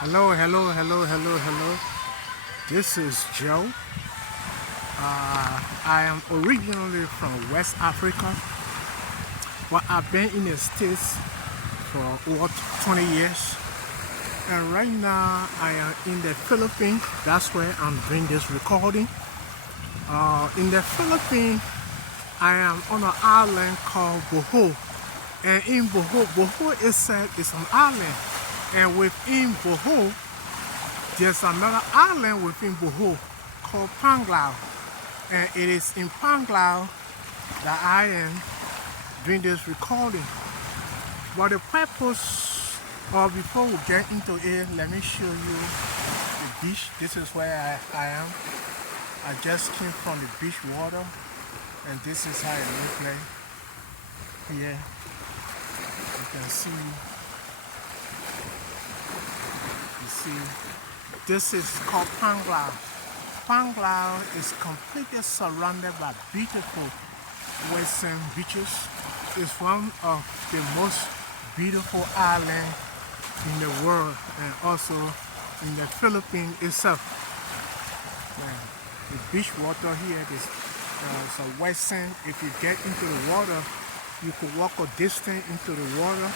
Hello. This is Joe. I am originally from West Africa, but I've been in the States for over 20 years. And right now I am in the Philippines. That's where I'm doing this recording. In the Philippines, I am on an island called Bohol. And in Bohol itself is an island. And within Bohol, there's another island within Bohol called Panglao. And it is in Panglao that I am doing this recording. But the purpose, or before we get into it, let me show you the beach. This is where I am. I just came from the beach water, and this is how it looks like here. You can see, this is called Panglao. Panglao is completely surrounded by beautiful western beaches. It's one of the most beautiful islands in the world, and also in the Philippines itself. The beach water here is a western. If you get into the water, you could walk a distance into the water,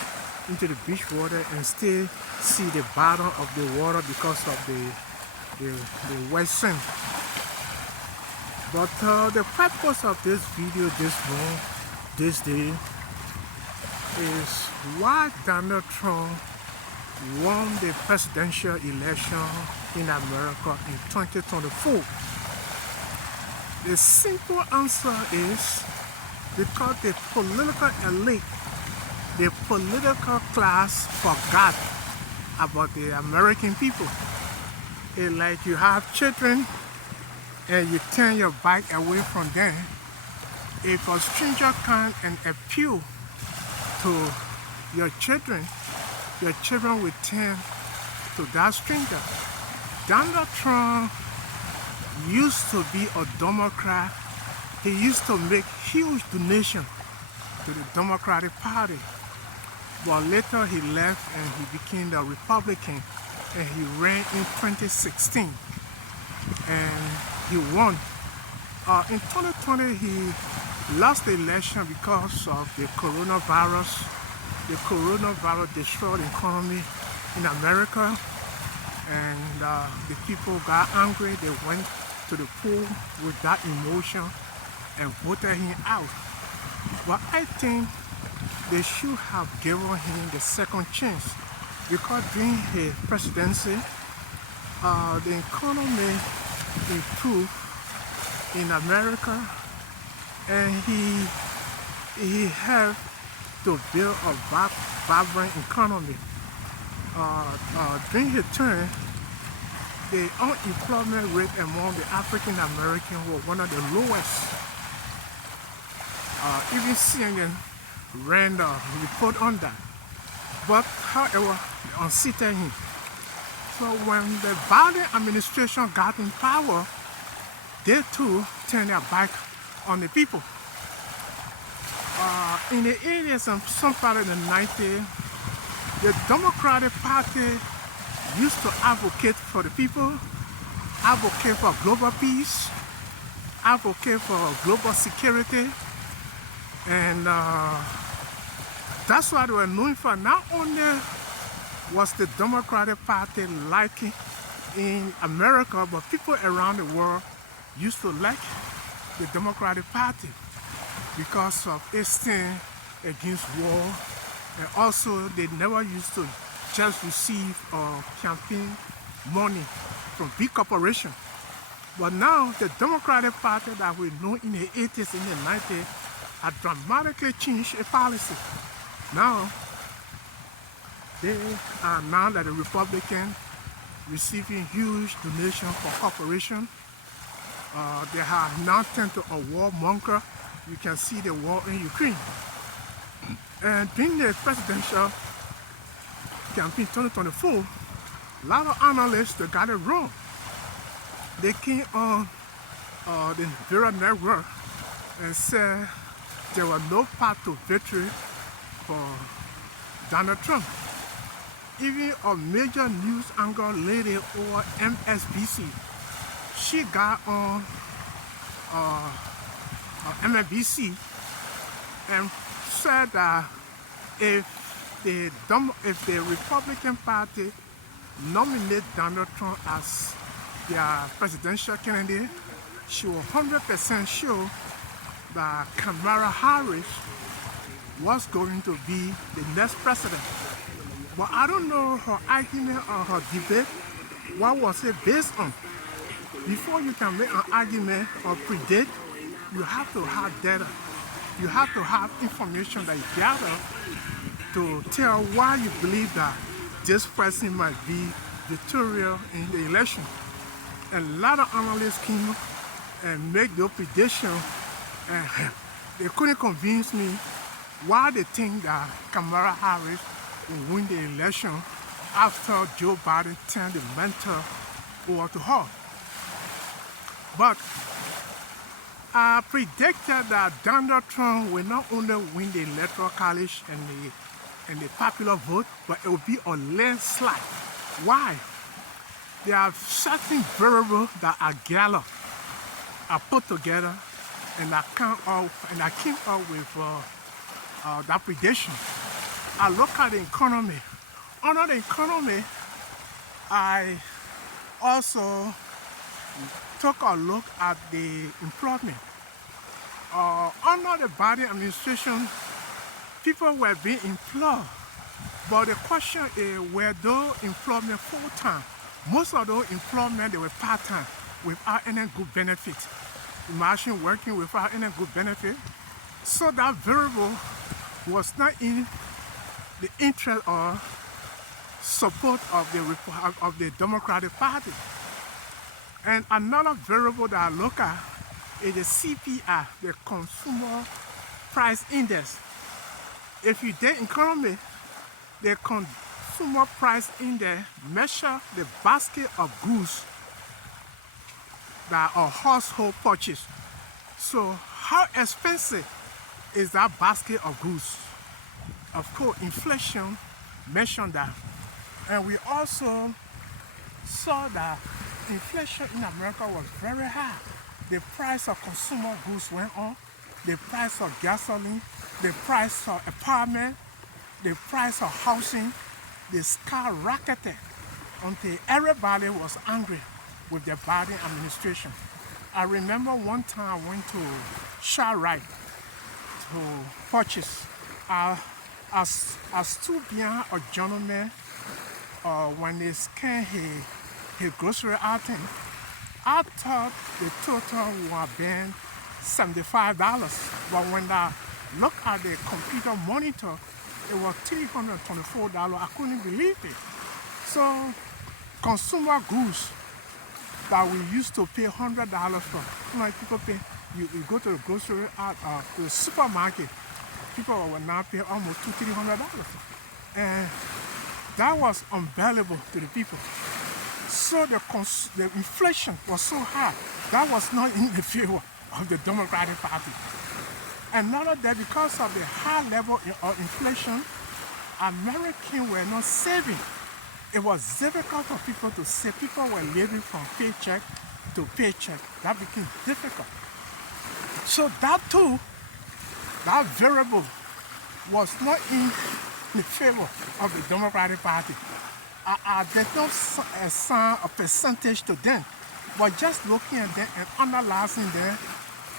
into the beach water, and still see the bottom of the water because of the western. But the purpose of this video this day is why Donald Trump won the presidential election in America in 2024. The simple answer is because the political elite, the political class forgot about the American people. It's like you have children and you turn your back away from them. If a stranger comes and appeal to your children will turn to that stranger. Donald Trump used to be a Democrat. He used to make huge donations to the Democratic Party. But later he left and he became the Republican, and he ran in 2016 and he won. In 2020 he lost the election because of the coronavirus. The coronavirus destroyed the economy in America, and the people got angry. They went to the poll with that emotion and voted him out. But I think they should have given him the second chance, because during his presidency, the economy improved in America, and he helped to build a vibrant economy. During his term, the unemployment rate among the African Americans was one of the lowest. Even CNN ran a report on that. But however, they unseated him. So when the Biden administration got in power, they too turned their back on the people. In the 80s and some part of the 90s, the Democratic Party used to advocate for the people, advocate for global peace, advocate for global security, and that's what they were known for. Not only was the Democratic Party liking in America, but people around the world used to like the Democratic Party because of its stand against war, and also they never used to just receive campaign money from big corporations. But now the Democratic Party that we know in the 80s and the 90s have dramatically changed its policy. Now they are now that the Republican receiving huge donations from corporations. They have now turned to a warmonger. You can see the war in Ukraine. And during the presidential campaign 2024, a lot of analysts they got it wrong. They came on the Vera Network and said there was no path to victory for Donald Trump. even a major news anchor lady or MSBC, she got on MSNBC and said that if the Republican Party nominate Donald Trump as their presidential candidate, she was 100% sure that Kamala Harris was going to be the next president. But I don't know her argument or her debate, what was it based on? Before you can make an argument or predict, you have to have data. You have to have information that you gather to tell why you believe that this person might be victorious in the election. And a lot of analysts came and make their prediction, and they couldn't convince me why they think that Kamala Harris will win the election after Joe Biden turned the mantle over to her. But I predicted that Donald Trump will not only win the Electoral College and the popular vote, but it will be a landslide. Why? There are certain variables that are gathered, are put together, and I came up with that prediction. I look at the economy. Under the economy, I also took a look at the employment. Under the Biden administration, people were being employed, but the question is, were those employment full-time? Most of those employment, they were part-time without any good benefit. Imagine working without any good benefit. So that variable was not in the interest or support of the Democratic Party. And another variable that I look at is the CPI, the Consumer Price Index. If you did economy, the Consumer Price Index measures the basket of goods that are household purchase. So how expensive is that basket of goods? Of course, inflation mentioned that. And we also saw that inflation in America was very high. The price of consumer goods went up, the price of gasoline, the price of apartment, the price of housing, they skyrocketed until everybody was angry with the Biden administration. I remember one time I went to ShopRite to purchase. I stood behind a gentleman when they scanned his grocery item. I thought the total would have been $75, but when I looked at the computer monitor, it was $324. I couldn't believe it. So consumer goods that we used to pay $100 for, like people pay, you go to the grocery to the supermarket, people will now pay almost $200-300. And that was unbearable to the people. So the inflation was so high, that was not in the favor of the Democratic Party. And not only that, because of the high level of inflation, Americans were not saving. It was difficult for people to save. People were living from paycheck to paycheck. That became difficult. So that too, that variable was not in the favor of the Democratic Party. I did not assign a percentage to them, but just looking at them and analyzing them,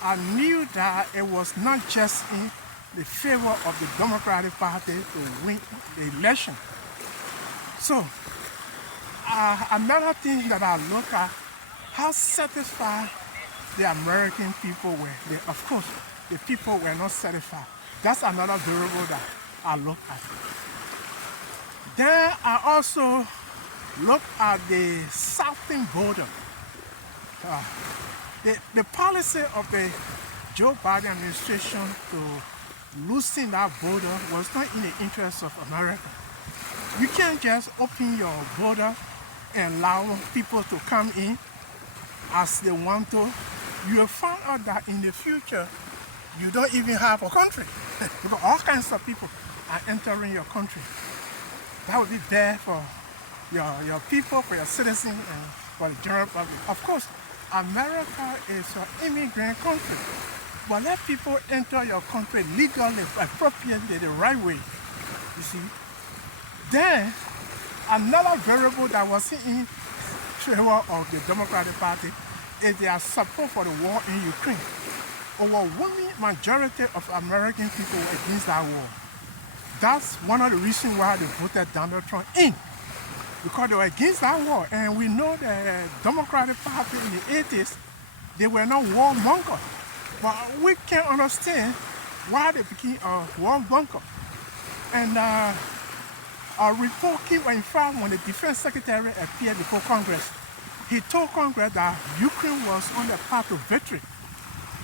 I knew that it was not just in the favor of the Democratic Party to win the election. So another thing that I look at, how satisfied the American people were. Of course, the people were not satisfied. That's another variable that I look at. Then I also look at the southern border. The policy of the Joe Biden administration to loosen that border was not in the interest of America. You can't just open your border and allow people to come in as they want to. You will find out that in the future, you don't even have a country because all kinds of people are entering your country. that would be bad for your people, for your citizens, and for the general public. Of course, America is an immigrant country, but let people enter your country legally, appropriately, the right way. You see. Then another variable that was in favor of the Democratic Party is their support for the war in Ukraine. Overwhelming majority of American people were against that war. That's one of the reasons why they voted Donald Trump in, because they were against that war. And we know the Democratic Party in the 80s, they were not warmongers. But we can understand why they became a warmonger. And a report came in fact when the Defense Secretary appeared before Congress. He told Congress that Ukraine was on the path to victory.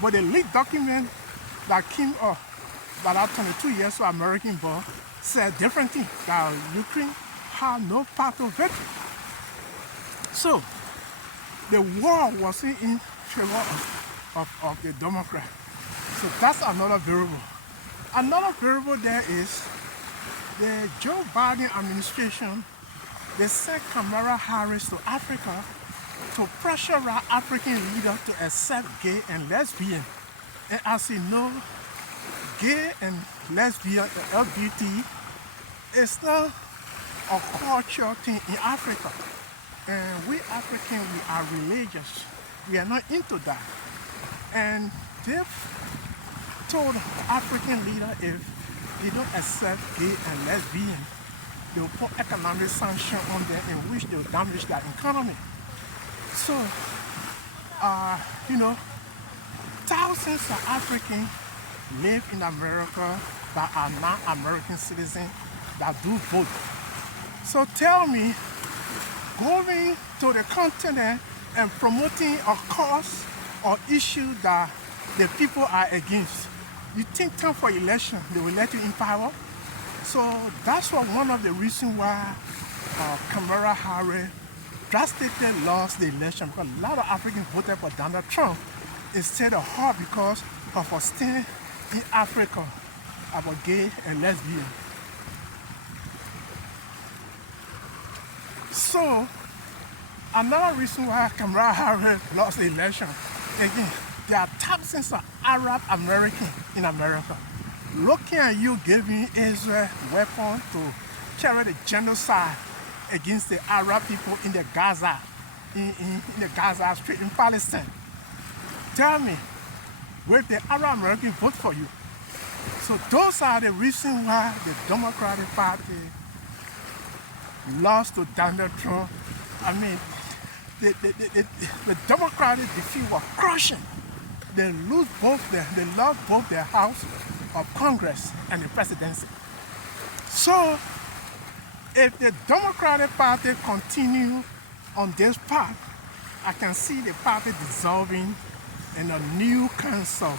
But the leaked document that came up about 22 years for American born said different things, that Ukraine had no path to victory. So the war wasn't in favor of the Democrat. So that's another variable. Another variable there is the Joe Biden administration. They sent Kamala Harris to Africa to pressurize African leaders to accept gay and lesbian. And as you know, gay and lesbian and LGBT is not a cultural thing in Africa. And we Africans, we are religious. We are not into that. And they've told African leaders if they don't accept gay and lesbian, they'll put economic sanctions on them in which they'll damage their economy. So, thousands of Africans live in America that are not American citizens that do vote. So tell me, going to the continent and promoting a cause or issue that the people are against, you think time for election, they will let you in power? So that's one of the reasons why Kamala Harris drastically lost the election, because a lot of Africans voted for Donald Trump instead of her because of her stand in Africa about gay and lesbian. So another reason why Kamala Harris lost the election, again, there are thousands of Arab Americans in America looking at you giving Israel weapons to carry the genocide against the Arab people in the Gaza, in the Gaza Strip in Palestine. Tell me, will the Arab American vote for you? So those are the reasons why the Democratic Party lost to Donald Trump. I mean, the Democratic defeat was crushing. They lost both their House of Congress and the presidency. So if the Democratic Party continue on this path, I can see the party dissolving and a new council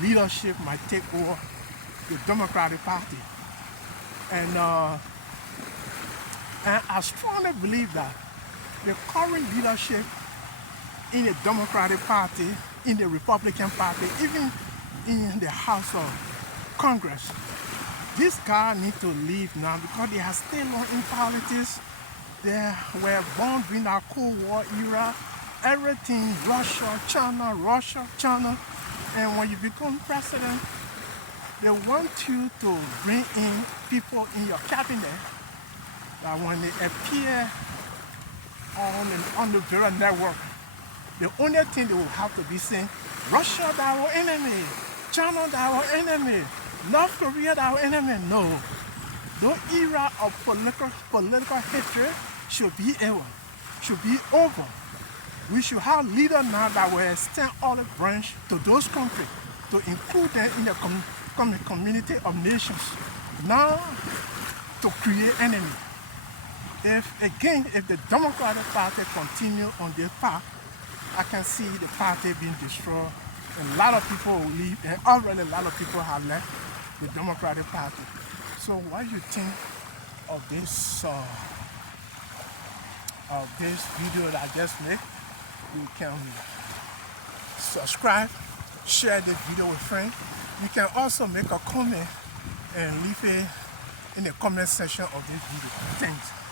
leadership might take over the Democratic Party. And I strongly believe that the current leadership in the Democratic Party, in the Republican Party, even in the House of Congress, this guy needs to leave now because they are still on in politics. They were born during our Cold War era. Everything Russia, China. And when you become president, they want you to bring in people in your cabinet that when they appear on the Vera network, the only thing they will have to be saying, Russia, that our enemy, China, that our enemy, North Korea, that our enemy. No. The era of political hatred should be over. We should have leaders now that will extend olive branch to those countries to include them in the community of nations, now to create enemy. If the Democratic Party continue on their path, I can see the party being destroyed, and a lot of people will leave, and already a lot of people have left the Democratic Party. So what do you think of this video that I just made? You can subscribe, share this video with friends. You can also make a comment and leave in the comment section of this video. Thanks.